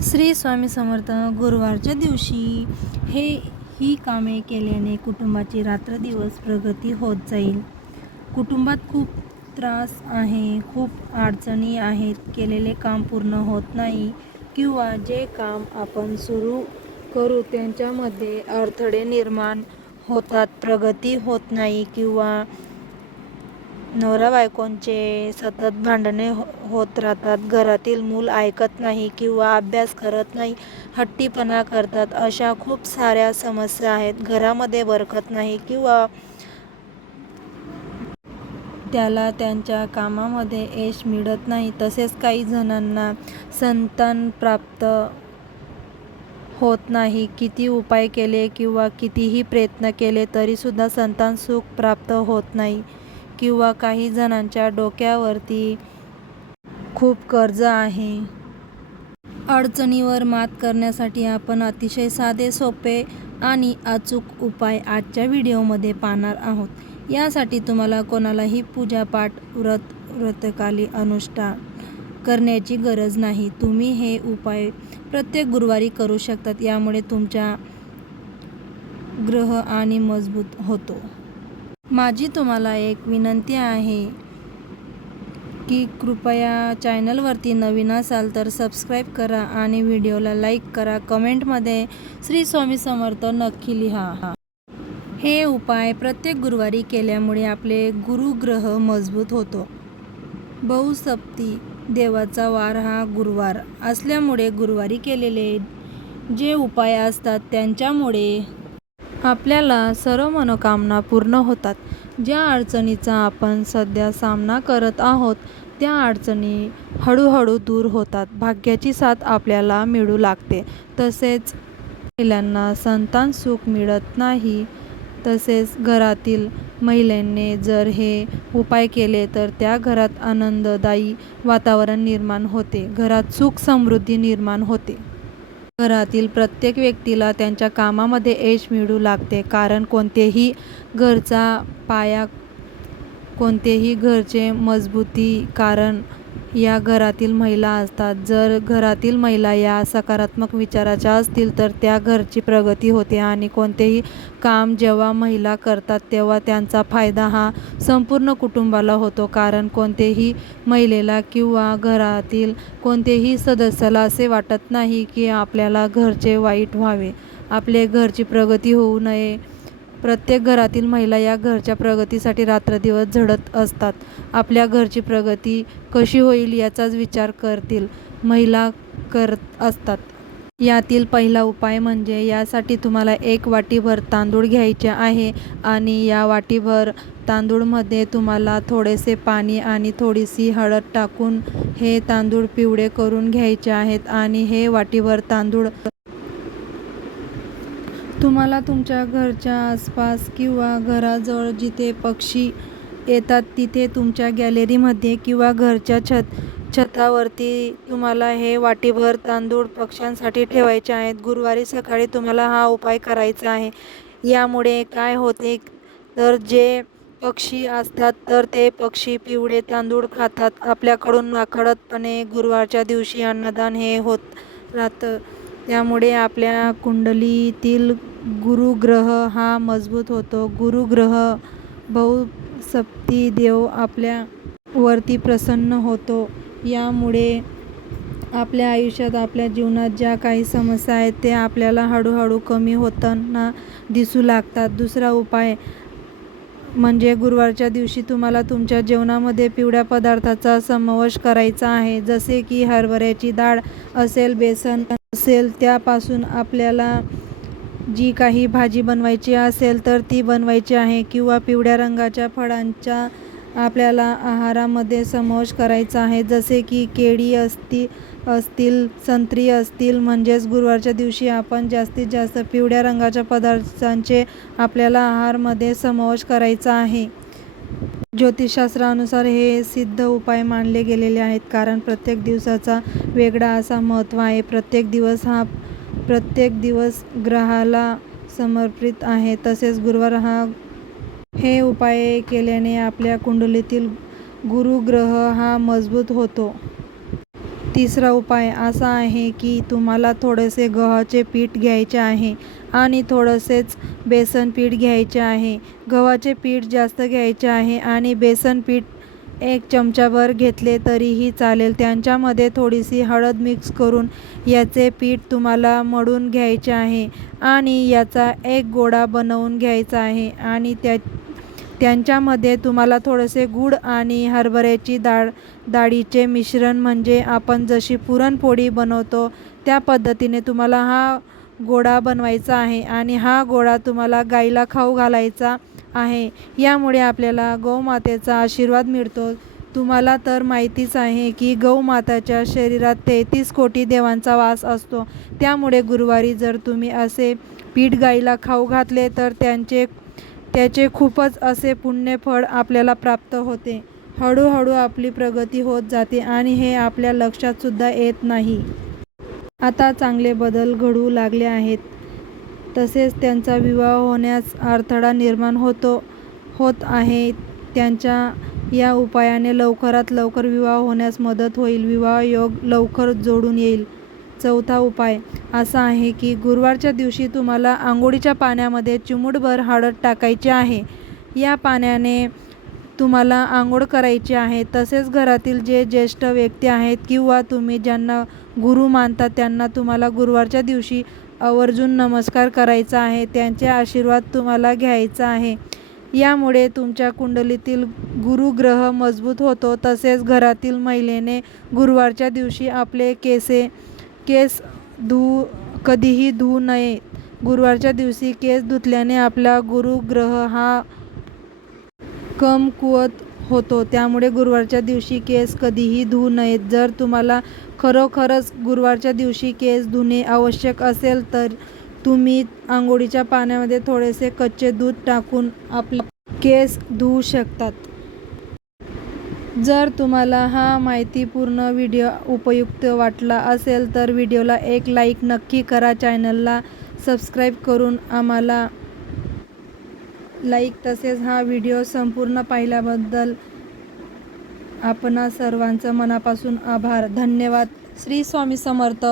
श्री स्वामी समर्थ. गुरुवारच्या दिवशी ही कामे केल्याने कुटुंबाची रात्रदिवस प्रगती होत जाईल. कुटुंबात खूप त्रास आहे, खूप अडचणी आहेत, केलेले काम पूर्ण होत नाही किंवा जे काम आपण सुरू करू त्यांच्यामध्ये अडथळे निर्माण होतात, प्रगती होत नाही किंवा नवरा बायकोंचे सतत भांडणे होत राहतात, घरातील मूल ऐकत नाही किंवा अभ्यास करत नाही, हट्टीपणा करतात. अशा खूप साऱ्या समस्या आहेत. घरामध्ये बरकत नाही किंवा त्याला त्यांच्या कामामध्ये यश मिळत नाही. तसेच काही जणांना संतान प्राप्त होत नाही. किती उपाय केले किंवा कितीही प्रयत्न केले तरीसुद्धा संतान सुख प्राप्त होत नाही. किंवा काही जणांच्या डोक्यावरती खूप कर्ज आहे. अडचणीवर मात करण्यासाठी आपण अतिशय साधे, सोपे आणि अचूक उपाय आजच्या व्हिडिओमध्ये पाहणार आहोत. यासाठी तुम्हाला कोणालाही पूजापाठ, व्रतकाली अनुष्ठान करण्याची गरज नाही. तुम्ही हे उपाय प्रत्येक गुरुवारी करू शकतात. यामुळे तुमचा ग्रह आणि मजबूत होतो. माझी तुम्हाला एक विनंती आहे की कृपया चॅनलवरती नवीन असाल तर सबस्क्राईब करा आणि व्हिडिओला लाईक करा. कमेंटमध्ये श्री स्वामी समर्थ नक्की लिहा. हे उपाय प्रत्येक गुरुवारी केल्यामुळे आपले गुरुग्रह मजबूत होतो. बहुसप्ती देवाचा वार हा गुरुवार असल्यामुळे गुरुवारी केलेले जे उपाय असतात त्यांच्यामुळे आपल्याला सर्व मनोकामना पूर्ण होतात. ज्या अडचणीचा आपण सध्या सामना करत आहोत त्या अडचणी हळूहळू दूर होतात. भाग्याची साथ आपल्याला मिळू लागते. तसेच महिलांना संतान सुख मिळत नाही. तसेच घरातील महिलांनी जर हे उपाय केले तर त्या घरात आनंददायी वातावरण निर्माण होते. घरात सुख समृद्धी निर्माण होते. घरातील प्रत्येक व्यक्तीला त्यांच्या कामामध्ये यश मिळू लागते. कारण कोणतेही घरचा पाया, कोणतेही घरचे मजबूती कारण या घरातील महिला असतात. जर घरातील महिला या सकारात्मक विचाराच्या असतील तर त्या घरची प्रगती होते आणि कोणतेही काम जेव्हा महिला करतात तेव्हा त्यांचा फायदा हा संपूर्ण कुटुंबाला होतो. कारण कोणतेही महिलेला किंवा घरातील कोणतेही सदस्याला असे वाटत नाही की आपल्याला घरचे वाईट व्हावे, आपले घरची प्रगती होऊ नये. प्रत्येक घरातील महिला या घरच्या प्रगतीसाठी रात्रदिवस झटत असतात. आपल्या घरची प्रगती कशी होईल याचाच विचार करतील महिला करत असतात. यातील पहिला उपाय म्हणजे यासाठी तुम्हाला 1 वाटीभर तांदूळ घ्यायचे आहे आणि या वाटीभर तांदूळमध्ये तुम्हाला थोडेसे पाणी आणि थोडीशी हळद टाकून हे तांदूळ पिवळे करून घ्यायचे आहेत. आणि हे वाटीभर तांदूळ तुम्हाला तुमच्या घरच्या आसपास किंवा घराजवळ जिथे पक्षी येतात तिथे तुमच्या गॅलरीमध्ये किंवा घरच्या छतावरती तुम्हाला हे वाटीभर तांदूळ पक्ष्यांसाठी ठेवायचे आहेत. गुरुवारी सकाळी तुम्हाला हा उपाय करायचा आहे. यामुळे काय होते तर जे पक्षी असतात तर ते पक्षी पिवळे तांदूळ खातात. आपल्याकडून नकळतपणे गुरुवारच्या दिवशी अन्नदान हे होत राहतं. त्यामुळे आपल्या कुंडलीतील गुरुग्रह हा मजबूत होतो. गुरुग्रह बहुसप्ती देव आपल्या वरती प्रसन्न होतो. यामुळे आपल्या आयुष्यात, आपल्या जीवनात ज्या काही समस्या आहेत ते आपल्याला हळूहळू कमी होताना दिसू लागतात. दुसरा उपाय म्हणजे गुरुवारच्या दिवशी तुम्हाला तुमच्या जेवणामध्ये पिवळ्या पदार्थाचा समावेश करायचा आहे. जसे की हरभऱ्याची डाळ असेल, बेसन असेल, त्यापासून आपल्याला जी काही भाजी बनवायची असेल तर ती बनवायची आहे. किंवा पिवळ्या रंगाच्या फळांचा आपल्याला आहारामध्ये समावेश करायचा आहे. जसे की केळी असतील, संत्री असतील. म्हणजेच गुरुवारच्या दिवशी आपण जास्तीत जास्त पिवळ्या रंगाच्या पदार्थांचे आपल्याला आहारामध्ये समावेश करायचा आहे. ज्योतिषशास्त्रानुसार हे सिद्ध उपाय मानले गेलेले आहेत. कारण प्रत्येक दिवसाचा वेगळा असा महत्त्व आहे. प्रत्येक दिवस ग्रहाला समर्पित आहे. तसेच गुरुवार हे उपाय केल्याने आपल्या कुंडलीतील गुरुग्रह हा मजबूत होतो. तिसरा उपाय असा आहे की तुम्हाला थोडेसे गव्हाचे पीठ घ्यायचे आहे आणि थोडेसेच बेसन पीठ घ्यायचे आहे. गव्हाचे पीठ जास्त घ्यायचे आहे आणि बेसन पीठ 1 चमचाभर घेतले तरीही चालेल. त्यांच्यामध्ये थोडीशी हळद मिक्स करून याचे पीठ तुम्हाला मळून घ्यायचे आहे आणि याचा एक गोळा बनवून घ्यायचा आहे आणि त्यांच्यामध्ये तुम्हाला थोडेसे गूळ आणि हरभऱ्याची डाळीचे मिश्रण म्हणजे आपण जशी पुरणपोळी बनवतो त्या पद्धतीने तुम्हाला हा गोळा बनवायचा आहे आणि हा गोळा तुम्हाला गाईला खाऊ घालायचा आहे. यामुळे आपल्याला गौमातेचा आशीर्वाद मिळतो. तुम्हाला तर माहितीच आहे की गौमाताच्या शरीरात 33 कोटी देवांचा वास असतो. त्यामुळे गुरुवारी जर तुम्ही असे पीठ गाईला खाऊ घातले तर त्याचे खूपच असे पुण्यफळ आपल्याला प्राप्त होते. हळूहळू आपली प्रगती होत जाते आणि हे आपल्या लक्षात सुद्धा येत नाही. आता चांगले बदल घडू लागले आहेत. तसेच त्यांचा विवाह होण्यास अडथळा निर्माण होत आहे. त्यांच्या या उपायाने लवकरात लवकर विवाह होण्यास मदत होईल. विवाह योग लवकर जोडून येईल. चौथा उपाय असा आहे की गुरुवारच्या दिवशी तुम्हाला अंघोळीच्या पाण्यामध्ये चिमूटभर हळद टाकायची आहे. या पाण्याने तुम्हाला आंघोळ करायची आहे. तसेच घरातील जे ज्येष्ठ व्यक्ती आहेत किंवा तुम्ही ज्यांना गुरु मानता त्यांना तुम्हाला गुरुवारच्या दिवशी आवर्जून नमस्कार करायचा आहे. त्यांचे आशीर्वाद तुम्हाला घ्यायचा आहे. यामुळे तुमच्या कुंडलीतील गुरुग्रह मजबूत होतो. तसेच घरातील महिलेने गुरुवारच्या दिवशी आपले केस कधीही धुवू नये. गुरुवारच्या दिवशी केस धुतल्याने आपला गुरुग्रह हा कमकुवत होतो. त्यामुळे गुरुवारच्या दिवशी केस कधीही धुवू नयेत. जर तुम्हाला खरोखरच गुरुवारच्या दिवशी केस धुणे आवश्यक असेल तर तुम्ही अंघोळीच्या पाण्यामध्ये थोडेसे कच्चे दूध टाकून आपले केस धुवू शकतात. जर तुम्हाला हा माहितीपूर्ण व्हिडिओ उपयुक्त वाटला असेल तर व्हिडिओला एक लाईक नक्की करा. चॅनलला सबस्क्राईब करून आम्हाला लाईक तसेच हा व्हिडिओ संपूर्ण पाहिल्याबद्दल आपणा सर्वांचं मनापासून आभार. धन्यवाद. श्री स्वामी समर्थ.